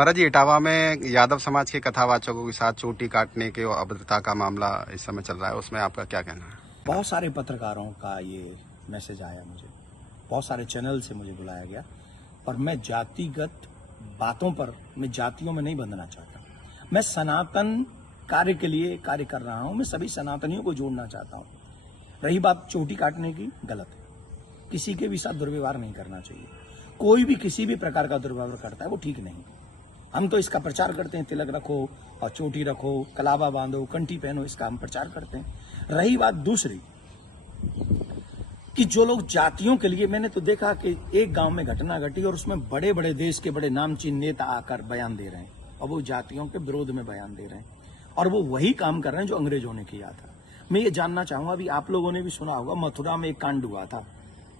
महाराज जी, इटावा में यादव समाज के कथावाचकों के साथ चोटी काटने के अभद्रता का मामला इस समय चल रहा है, उसमें आपका क्या कहना है? बहुत सारे पत्रकारों का ये मैसेज आया मुझे, बहुत सारे चैनल से मुझे बुलाया गया, पर मैं जातिगत बातों पर, मैं जातियों में नहीं बंधना चाहता। मैं सनातन कार्य के लिए कार्य कर रहा हूं, मैं सभी सनातनियों को जोड़ना चाहता हूं। रही बात चोटी काटने की, गलत है। किसी के भी साथ दुर्व्यवहार नहीं करना चाहिए। कोई भी किसी भी प्रकार का दुर्व्यवहार करता है वो ठीक नहीं। हम तो इसका प्रचार करते हैं, तिलक रखो और चोटी रखो, कलावा बांधो, कंठी पहनो, इसका हम प्रचार करते हैं। रही बात दूसरी कि जो लोग जातियों के लिए, मैंने तो देखा कि एक गांव में घटना घटी और उसमें बड़े बड़े देश के बड़े नामचीन नेता आकर बयान दे रहे हैं और वो जातियों के विरोध में बयान दे रहे हैं और वो वही काम कर रहे हैं जो अंग्रेजों ने किया था। मैं ये जानना चाहूंगा, अभी आप लोगों ने भी सुना होगा, मथुरा में एक कांड हुआ था,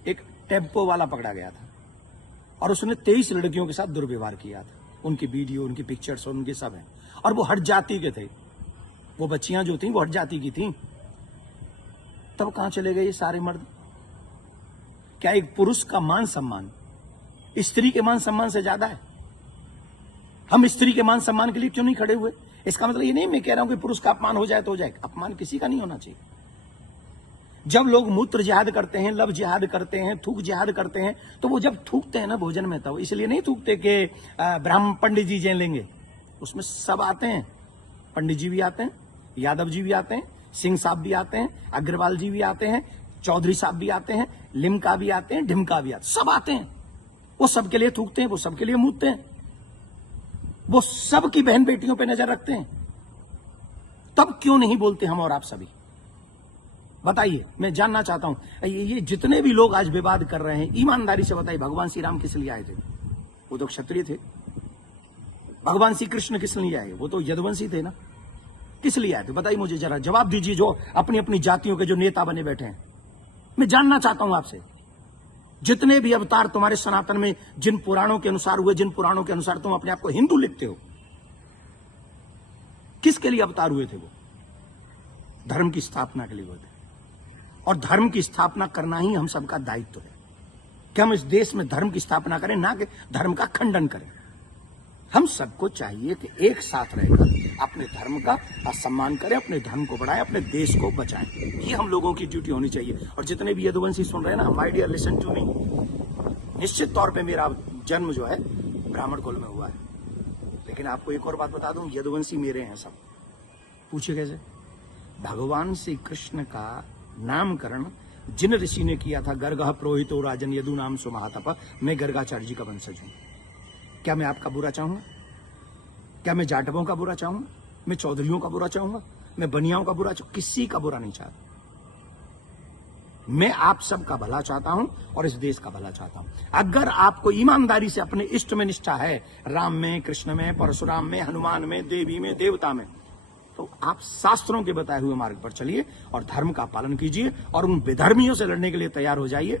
एक टेम्पो वाला पकड़ा गया था और उसने 23 लड़कियों के साथ दुर्व्यवहार किया था। उनकी वीडियो, उनकी पिक्चर्स और उनके सब हैं और वो हर जाति के थे। वो बच्चियां जो थी वो हर जाति की थी। तब कहां चले गए ये सारे मर्द? क्या एक पुरुष का मान सम्मान स्त्री के मान सम्मान से ज्यादा है? हम स्त्री के मान सम्मान के लिए क्यों नहीं खड़े हुए? इसका मतलब ये नहीं मैं कह रहा हूं कि पुरुष का अपमान हो जाए तो हो जाए, अपमान किसी का नहीं होना चाहिए। जब लोग मूत्र जिहाद करते हैं, लब जिहाद करते हैं, थूक जिहाद करते हैं, तो वो जब थूकते हैं ना भोजन में, तब इसलिए नहीं थूकते कि ब्राह्मण पंडित जी जय लेंगे। उसमें सब आते हैं, पंडित जी भी आते हैं, यादव जी भी आते हैं, सिंह साहब भी आते हैं, अग्रवाल जी भी आते हैं, चौधरी साहब भी आते हैं, लिमका भी आते हैं, ढिमका भी आते हैं, सब आते हैं। वो सबके लिए थूकते हैं, वो सबके लिए मूतते हैं, वो सबकी बहन बेटियों पर नजर रखते हैं। तब क्यों नहीं बोलते हम और आप सभी? बताइए, मैं जानना चाहता हूं। ये जितने भी लोग आज विवाद कर रहे हैं, ईमानदारी से बताइए, भगवान श्री राम किस लिए आए थे? वो तो क्षत्रिय थे। भगवान श्री कृष्ण किस लिए आए? वो तो यदुवंशी थे ना। किस लिए आए थे? बताइए मुझे, जरा जवाब दीजिए, जो अपनी अपनी जातियों के जो नेता बने बैठे हैं। मैं जानना चाहता हूं आपसे, जितने भी अवतार तुम्हारे सनातन में जिन पुराणों के अनुसार हुए, जिन पुराणों के अनुसार तुम अपने आप को हिंदू लिखते हो, किसके लिए अवतार हुए थे? वो धर्म की स्थापना के लिए हुए थे और धर्म की स्थापना करना ही हम सबका दायित्व है कि हम इस देश में धर्म की स्थापना करें, ना कि धर्म का खंडन करें। हम सबको चाहिए कि एक साथ रहकर अपने धर्म का सम्मान करें, अपने धर्म को बढ़ाएं, अपने देश को बचाएं। ये हम लोगों की ड्यूटी होनी चाहिए। और जितने भी यदुवंशी सुन रहे हैं ना, my dear, listen to me. निश्चित तौर पे मेरा जन्म जो है ब्राह्मण कुल में हुआ है, लेकिन आपको एक और बात बता दूं, यदुवंशी मेरे हैं सब। पूछिए कैसे? भगवान श्री कृष्ण का नामकरण जिन ऋषि ने किया था, गर्गः पुरोहितो राजन यदु नाम सुमहातप, मैं गर्गाचार्य जी का वंशज हूं। क्या मैं आपका बुरा चाहूंगा? क्या मैं जाटवों का बुरा चाहूंगा? मैं चौधरियों का बुरा चाहूंगा? मैं बनियाओं का बुरा चाहूंगा? किसी का बुरा नहीं चाहता। मैं आप सबका भला चाहता हूं और इस देश का भला चाहता हूं। अगर आपको ईमानदारी से अपने इष्ट में निष्ठा है, राम में, कृष्ण में, परशुराम में, हनुमान में, देवी में, देवता में, तो आप शास्त्रों के बताए हुए मार्ग पर चलिए और धर्म का पालन कीजिए और उन विधर्मियों से लड़ने के लिए तैयार हो जाइए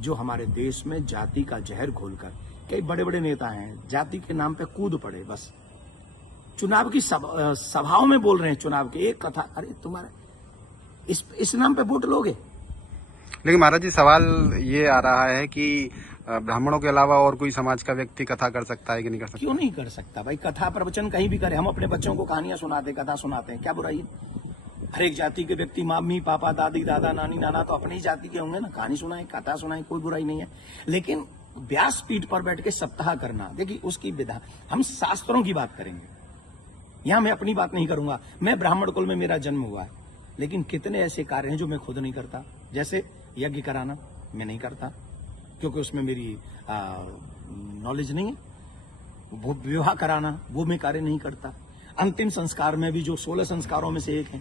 जो हमारे देश में जाति का जहर घोलकर, कई बड़े बड़े नेता हैं, जाति के नाम पे कूद पड़े। बस चुनाव की सभाओं में बोल रहे हैं, चुनाव के एक कथा, अरे तुम्हारे इस नाम पे वोट लोगे? लेकिन महाराज जी, सवाल ये आ रहा है कि ब्राह्मणों के अलावा और कोई समाज का व्यक्ति कथा कर सकता है कि नहीं कर सकता? क्यों नहीं कर सकता भाई? कथा प्रवचन कहीं भी करे। हम अपने बच्चों को कहानियां सुनाते, कथा सुनाते हैं, क्या बुराई है? हर एक जाति के व्यक्ति, मम्मी पापा, दादी दादा, नानी नाना तो अपनी ही जाति के होंगे ना। कहानी सुनाए, कथा सुनाए, कोई बुराई नहीं है। लेकिन व्यासपीठ पर बैठ के सप्ताह करना, देखिए उसकी विधा, हम शास्त्रों की बात करेंगे। यहां मैं अपनी बात नहीं करूंगा। मैं ब्राह्मण कुल में मेरा जन्म हुआ है, लेकिन कितने ऐसे कार्य हैं जो मैं खुद नहीं करता। जैसे यज्ञ कराना मैं नहीं करता, क्योंकि उसमें मेरी नॉलेज नहीं है। वो विवाह कराना, वो मैं कार्य नहीं करता। अंतिम संस्कार में भी जो 16 संस्कारों में से एक है,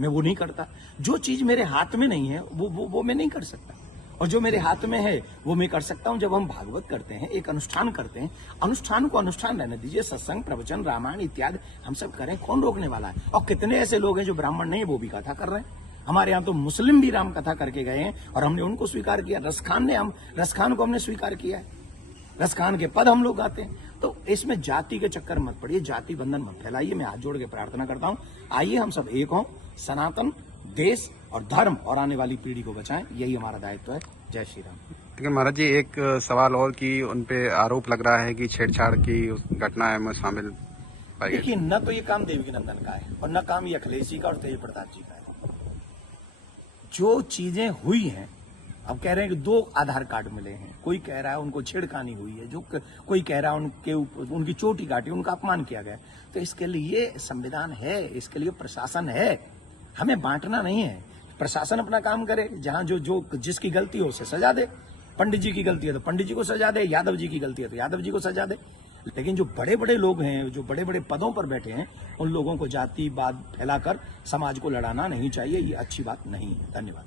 मैं वो नहीं करता। जो चीज मेरे हाथ में नहीं है वो मैं नहीं कर सकता, और जो मेरे हाथ में है वो मैं कर सकता हूं। जब हम भागवत करते हैं, एक अनुष्ठान करते हैं, अनुष्ठान को अनुष्ठान रहने दीजिए। सत्संग, प्रवचन, रामायण इत्यादि हम सब करें, कौन रोकने वाला है? और कितने ऐसे लोग हैं जो ब्राह्मण नहीं है, वो भी कथा कर रहे हैं। हमारे यहाँ तो मुस्लिम भी राम कथा करके गए हैं और हमने उनको स्वीकार किया। रसखान को हमने स्वीकार किया है। रसखान के पद हम लोग गाते हैं। तो इसमें जाति के चक्कर मत पड़िए, जाति बंधन मत फैलाइए। मैं हाथ जोड़ के प्रार्थना करता हूं, आइए हम सब एक हों, सनातन देश और धर्म और आने वाली पीढ़ी को बचाएं। यही हमारा दायित्व है। जय श्री राम। लेकिन महाराज जी एक सवाल और कि उनपे आरोप लग रहा है कि छेड़छाड़ की उस घटना में शामिल पाई गई। देखिए, न तो ये काम देवकी नंदन का है और न काम ये अखिलेश जी का और तेज प्रताप जी का है। जो चीजें हुई हैं, अब कह रहे हैं कि 2 आधार कार्ड मिले हैं, कोई कह रहा है उनको छेड़खानी हुई है, कोई कह रहा है उनकी चोटी काटी, उनका अपमान किया गया। तो इसके लिए संविधान है, इसके लिए प्रशासन है, हमें बांटना नहीं है। प्रशासन अपना काम करे, जहां जो जिसकी गलती हो उसे सजा दे। पंडित जी की गलती है तो पंडित जी को सजा दे, यादव जी की गलती है तो यादव जी को सजा दे। लेकिन जो बड़े बड़े लोग हैं, जो बड़े बड़े पदों पर बैठे हैं, उन लोगों को जातिवाद फैलाकर समाज को लड़ाना नहीं चाहिए। ये अच्छी बात नहीं है। धन्यवाद।